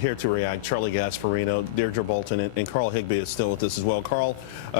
Here to react, Charlie Gaspirno, Deidre Bolton, and Carl Higbie is still with us as well. Carl,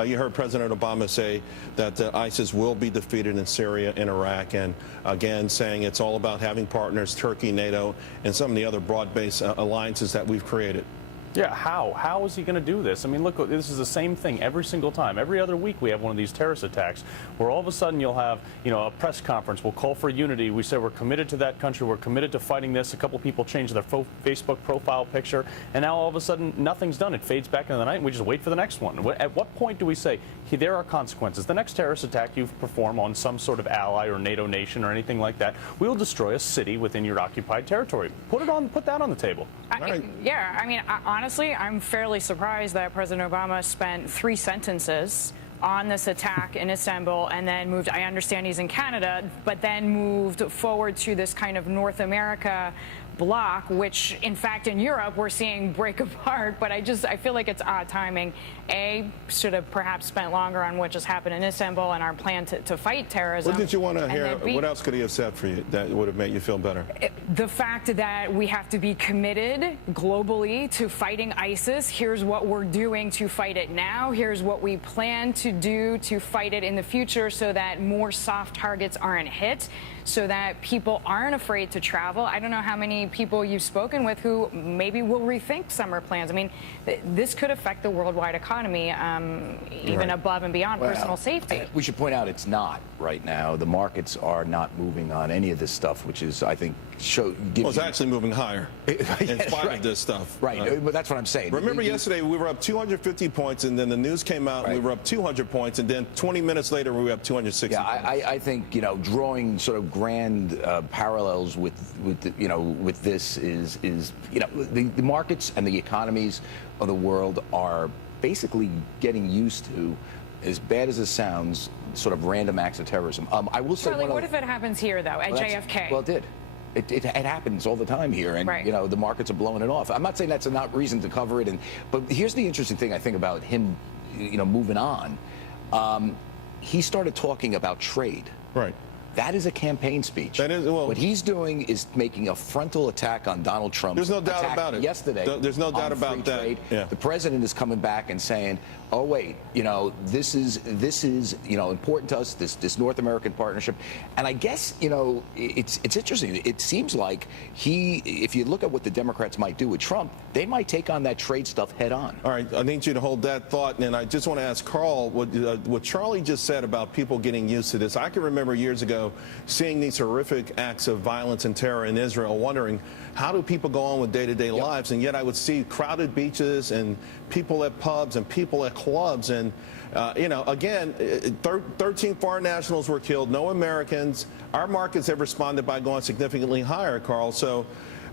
you heard President Obama say that ISIS will be defeated in Syria and Iraq, and again saying it's all about having partners, Turkey, NATO, and some of the other broad-based alliances that we've created. Yeah, how? How is he going to do this? I mean, look, this is the same thing every single time. Every other week we have one of these terrorist attacks where all of a sudden you'll have, a press conference. We'll call for unity. We say we're committed to that country. We're committed to fighting this. A couple people change their Facebook profile picture, and now all of a sudden nothing's done. It fades back into the night, and we just wait for the next one. At what point do we say, hey, there are consequences? The next terrorist attack you perform on some sort of ally or NATO nation or anything like that, we will destroy a city within your occupied territory. Put that on the table. Yeah, I mean, honestly, I'm fairly surprised that President Obama spent 3 sentences on this attack in Istanbul and then moved, I understand he's in Canada, but then moved forward to this kind of North America block, which in fact in Europe we're seeing break apart. But I feel like it's odd timing. A, should have perhaps spent longer on what just happened in Istanbul and our plan to fight terrorism. What did you want to hear? What else could he have said for you that would have made you feel better? The fact that we have to be committed globally to fighting ISIS. Here's what we're doing to fight it now. Here's what we plan to do to fight it in the future so that more soft targets aren't hit, so that people aren't afraid to travel. I don't know how many people you've spoken with who maybe will rethink summer plans. I mean, this could affect the worldwide economy, even above and beyond personal safety. We should point out it's not right now. The markets are not moving on any of this stuff, which is, I think, it's actually moving higher in spite of this stuff. Right, but that's what I'm saying. Remember yesterday we were up 250 points, and then the news came out and we were up 200 points, and then 20 minutes later we were up 260 Yeah, points. I think, drawing sort of grand parallels with this is the markets and the economies of the world are basically getting used to, as bad as it sounds, sort of random acts of terrorism. I will say, Charlie, what if it happens here though at JFK? Well, it did. It happens all the time here, and the markets are blowing it off. I'm not saying that's not reason to cover it, but here's the interesting thing I think about him, moving on. He started talking about trade. Right. That is a campaign speech. That is, well, what he's doing is making a frontal attack on Donald Trump. There's no doubt about it. Yesterday, there's no doubt about that. Yeah. The president is coming back and saying, "Oh wait, this is important to us. This North American partnership." And I guess it's interesting. It seems like if you look at what the Democrats might do with Trump, they might take on that trade stuff head on. All right, I need you to hold that thought, and I just want to ask Carl what Charlie just said about people getting used to this. I can remember years ago seeing these horrific acts of violence and terror in Israel, wondering how do people go on with day-to-day lives, and yet I would see crowded beaches and people at pubs and people at clubs, and again, 13 foreign nationals were killed, no Americans. Our markets have responded by going significantly higher, Carl. So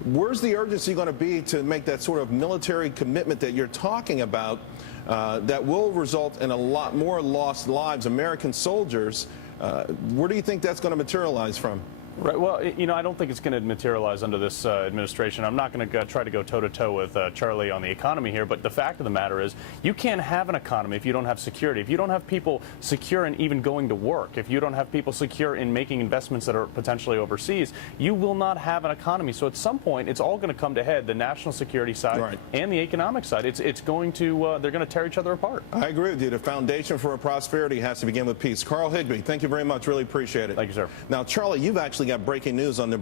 where's the urgency going to be to make that sort of military commitment that you're talking about that will result in a lot more lost lives, American soldiers? Where do you think that's going to materialize from? Right. Well, I don't think it's going to materialize under this administration. I'm not going to try to go toe-to-toe with Charlie on the economy here, but the fact of the matter is you can't have an economy if you don't have security. If you don't have people secure in even going to work, if you don't have people secure in making investments that are potentially overseas, you will not have an economy. So at some point, it's all going to come to head, the national security side and the economic side. It's going to, they're going to tear each other apart. I agree with you. The foundation for prosperity has to begin with peace. Carl Higbie, thank you very much. Really appreciate it. Thank you, sir. Now, Charlie, you've actually got breaking news on the